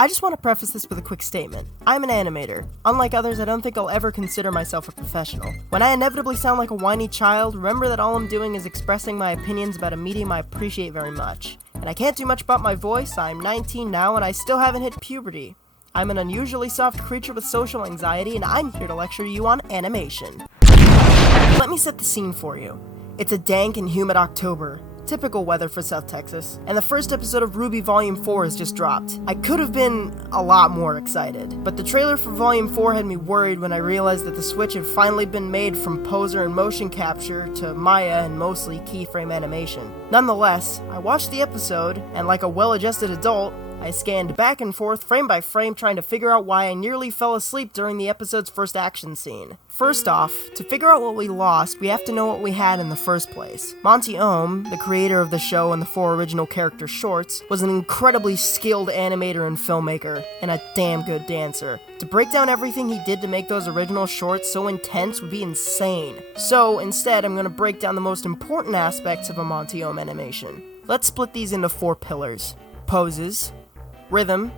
I just want to preface this with a quick statement. I'm an animator. Unlike others, I don't think I'll ever consider myself a professional. When I inevitably sound like a whiny child, remember that all I'm doing is expressing my opinions about a medium I appreciate very much. And I can't do much about my voice. I'm 19 now and I still haven't hit puberty. I'm an unusually soft creature with social anxiety, and I'm here to lecture you on animation. Let me set the scene for you. It's a dank and humid October. Typical weather for South Texas, and the first episode of RWBY Volume 4 has just dropped. I could have been a lot more excited, but the trailer for Volume 4 had me worried when I realized that the switch had finally been made from poser and motion capture to Maya and mostly keyframe animation. Nonetheless, I watched the episode, and like a well-adjusted adult, I scanned back and forth, frame by frame, trying to figure out why I nearly fell asleep during the episode's first action scene. First off, to figure out what we lost, we have to know what we had in the first place. Monty Oum, the creator of the show and the 4 original character shorts, was an incredibly skilled animator and filmmaker, and a damn good dancer. To break down everything he did to make those original shorts so intense would be insane. So, instead, I'm gonna break down the most important aspects of a Monty Oum animation. Let's split these into 4 pillars: poses, rhythm,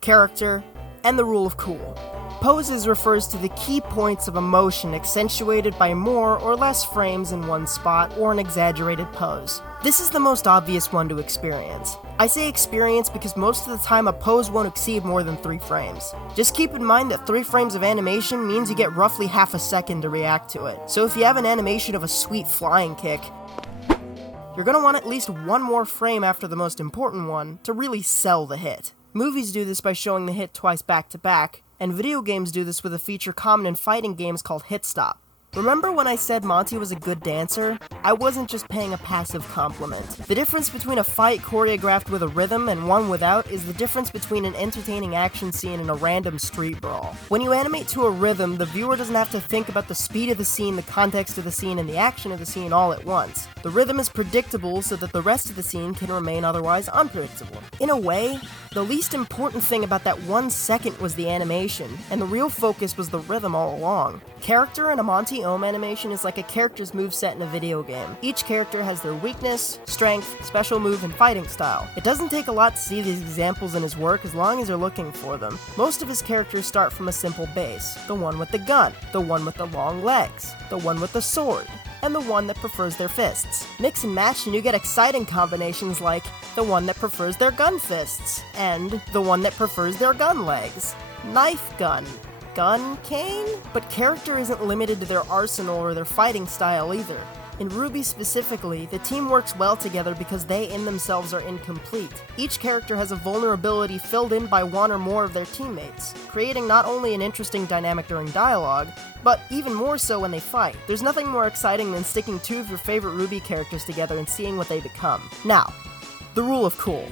character, and the rule of cool. Poses refers to the key points of a motion accentuated by more or less frames in one spot or an exaggerated pose. This is the most obvious one to experience. I say experience because most of the time a pose won't exceed more than 3 frames. Just keep in mind that 3 frames of animation means you get roughly half a second to react to it. So if you have an animation of a sweet flying kick, you're gonna want at least 1 more frame after the most important one to really sell the hit. Movies do this by showing the hit twice back to back, and video games do this with a feature common in fighting games called hit stop. Remember when I said Monty was a good dancer? I wasn't just paying a passive compliment. The difference between a fight choreographed with a rhythm and one without is the difference between an entertaining action scene and a random street brawl. When you animate to a rhythm, the viewer doesn't have to think about the speed of the scene, the context of the scene, and the action of the scene all at once. The rhythm is predictable so that the rest of the scene can remain otherwise unpredictable. In a way, the least important thing about that 1 second was the animation, and the real focus was the rhythm all along. Character in a Monty Oum animation is like a character's moveset in a video game. Each character has their weakness, strength, special move, and fighting style. It doesn't take a lot to see these examples in his work as long as you're looking for them. Most of his characters start from a simple base: the one with the gun, the one with the long legs, the one with the sword, and the one that prefers their fists. Mix and match and you get exciting combinations like the one that prefers their gun fists, and the one that prefers their gun legs. Knife gun. Gun cane? But character isn't limited to their arsenal or their fighting style either. In RWBY specifically, the team works well together because they in themselves are incomplete. Each character has a vulnerability filled in by one or more of their teammates, creating not only an interesting dynamic during dialogue, but even more so when they fight. There's nothing more exciting than sticking 2 of your favorite RWBY characters together and seeing what they become. Now, the rule of cool.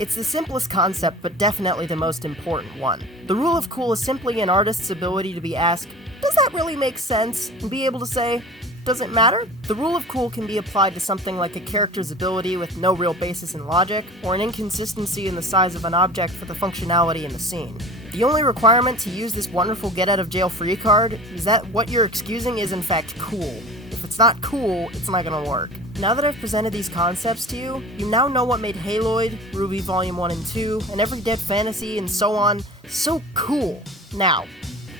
It's the simplest concept, but definitely the most important one. The rule of cool is simply an artist's ability to be asked, does that really make sense? And be able to say, does it matter? The rule of cool can be applied to something like a character's ability with no real basis in logic, or an inconsistency in the size of an object for the functionality in the scene. The only requirement to use this wonderful get-out-of-jail-free card is that what you're excusing is in fact cool. If it's not cool, it's not gonna work. Now that I've presented these concepts to you, you now know what made Haloid, RWBY Volume 1 and 2, and Every Dead Fantasy, and so on, so cool. Now,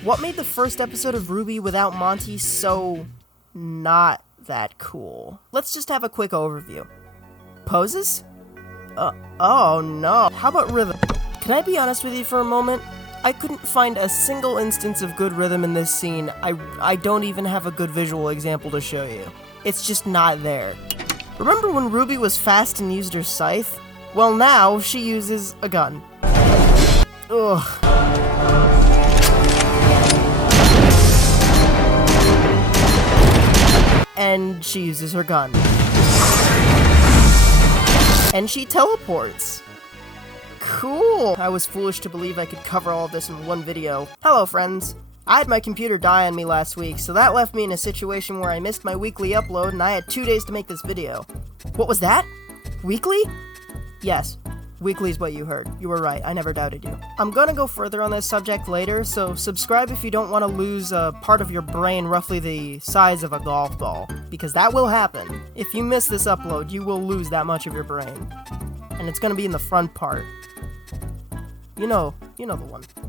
what made the first episode of RWBY without Monty so not that cool? Let's just have a quick overview. Poses? Oh no. How about rhythm? Can I be honest with you for a moment? I couldn't find a single instance of good rhythm in this scene. I don't even have a good visual example to show you. It's just not there. Remember when RWBY was fast and used her scythe? Well, now she uses a gun. Ugh. And she uses her gun. And she teleports. Cool! I was foolish to believe I could cover all of this in one video. Hello, friends. I had my computer die on me last week, so that left me in a situation where I missed my weekly upload and I had 2 days to make this video. What was that? Weekly? Yes, weekly is what you heard. You were right, I never doubted you. I'm gonna go further on this subject later, so subscribe if you don't want to lose a part of your brain roughly the size of a golf ball, because that will happen. If you miss this upload, you will lose that much of your brain. And it's gonna be in the front part. You know the one.